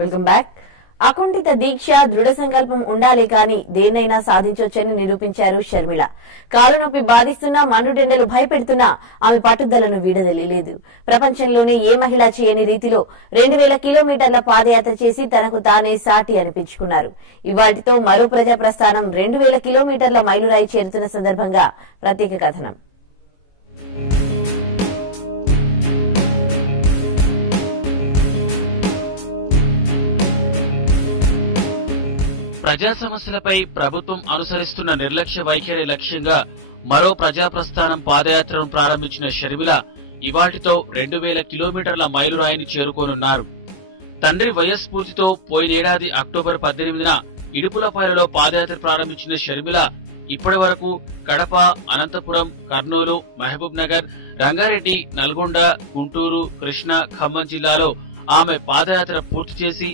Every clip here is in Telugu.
Welcome back. అకుంఠిత దీక్ష దృఢ సంకల్పం ఉండాలి కానీ దేన్నైనా సాధించొచ్చని నిరూపించారు షర్మిల. కాలునొప్పి బాధిస్తున్నా మండుటెండలు భయపెడుతున్నా ఆమె పట్టుదలను వీడదలేదు. ప్రపంచంలోనే ఏ మహిళ చేయని రీతిలో 2000 కిలోమీటర్ల పాదయాత్ర చేసి తనకు తానే సాటి అనిపించుకున్నారు. ఇవాటితో మరో ప్రజా ప్రస్థానం 2000 కిలోమీటర్ల మైలురాయి చేరుతున్న సందర్భంగా ప్రత్యేక కథనం. ప్రజా సమస్యలపై ప్రభుత్వం అనుసరిస్తున్న నిర్లక్ష్య వైఖరి లక్ష్యంగా మరో ప్రజా ప్రస్థానం పాదయాత్రను ప్రారంభించిన షర్మిల ఇవాటితో 2000 కిలోమీటర్ల మైలురాయిని చేరుకోనున్నారు. తండ్రి వైఎస్ స్ఫూర్తితో పోయినేడాది అక్టోబర్ 18న ఇడుపులపాయలలో పాదయాత్ర ప్రారంభించిన షర్మిల ఇప్పటి వరకు కడప, అనంతపురం, కర్నూలు, మహబూబ్ నగర్, రంగారెడ్డి, నల్గొండ, గుంటూరు, కృష్ణా, ఖమ్మం జిల్లాలో ఆమె పాదయాత్ర పూర్తి చేసి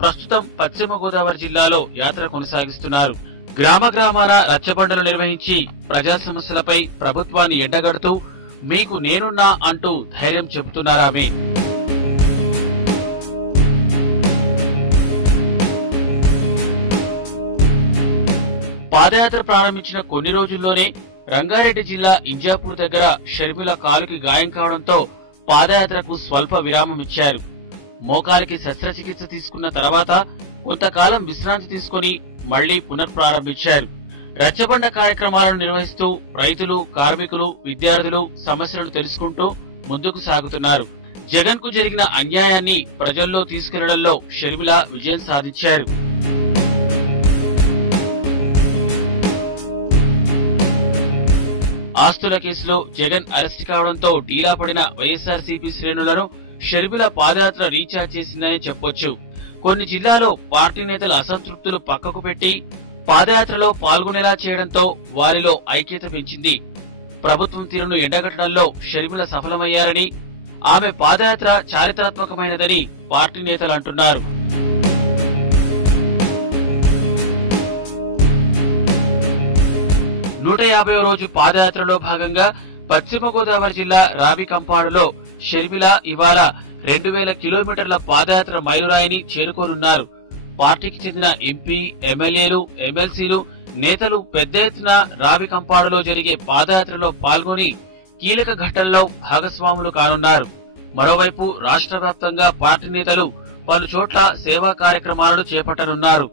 ప్రస్తుతం పశ్చిమ గోదావరి జిల్లాలో యాత్ర కొనసాగిస్తున్నారు. గ్రామ గ్రామాల రచ్చబండలు నిర్వహించి ప్రజా సమస్యలపై ప్రభుత్వాన్ని ఎండగడుతూ మీకు నేనున్నా అంటూ ధైర్యం చెబుతున్నారామె. పాదయాత్ర ప్రారంభించిన కొన్ని రోజుల్లోనే రంగారెడ్డి జిల్లా ఇంజాపూర్ దగ్గర షర్మిల కాలుకి గాయం కావడంతో పాదయాత్రకు స్వల్ప విరామం ఇచ్చారు. మోకాలికి శస్త్రచికిత్స తీసుకున్న తర్వాత కొంతకాలం విశ్రాంతి తీసుకుని మళ్లీ పునఃప్రారంభించారు. రచ్చబండ కార్యక్రమాలను నిర్వహిస్తూ రైతులు, కార్మికులు, విద్యార్థులు సమస్యలను తెలుసుకుంటూ ముందుకు సాగుతున్నారు. జగన్ కు జరిగిన అన్యాయాన్ని ప్రజల్లో తీసుకెళ్లడంలో షర్మిల విజయం సాధించారు. ఆస్తుల కేసులో జగన్ అరెస్ట్ కావడంతో డీలా పడిన వైఎస్ఆర్సీపీ శ్రేణులను షర్మిల పాదయాత్ర రీఛార్జ్ చేసిందని చెప్పొచ్చు. కొన్ని జిల్లాలో పార్టీ నేతల అసంతృప్తులు పక్కకు పెట్టి పాదయాత్రలో పాల్గొనేలా చేయడంతో వారిలో ఐక్యత పెంచింది. ప్రభుత్వం తీరును ఎండగట్టడంలో షర్మిల సఫలమయ్యారని, ఆమె పాదయాత్ర చారిత్రాత్మకమైనదని పార్టీ నేతలు అంటున్నారు. నూట 50వ రోజు పాదయాత్రలో భాగంగా పశ్చిమ గోదావరి జిల్లా రావికంపాడులో షర్మిల ఇవాళ 2000 కిలోమీటర్ల పాదయాత్ర మైలురాయిని చేరుకోనున్నారు. పార్టీకి చెందిన ఎంపీ, ఎమ్మెల్యేలు, ఎమ్మెల్సీలు, నేతలు పెద్ద ఎత్తున రావికంపాడులో జరిగే పాదయాత్రలో పాల్గొని కీలక ఘట్టంలో భాగస్వాములు కానున్నారు. మరోవైపు రాష్ట్ర వ్యాప్తంగా పార్టీ నేతలు పలు చోట్ల సేవా కార్యక్రమాలను చేపట్టనున్నారు.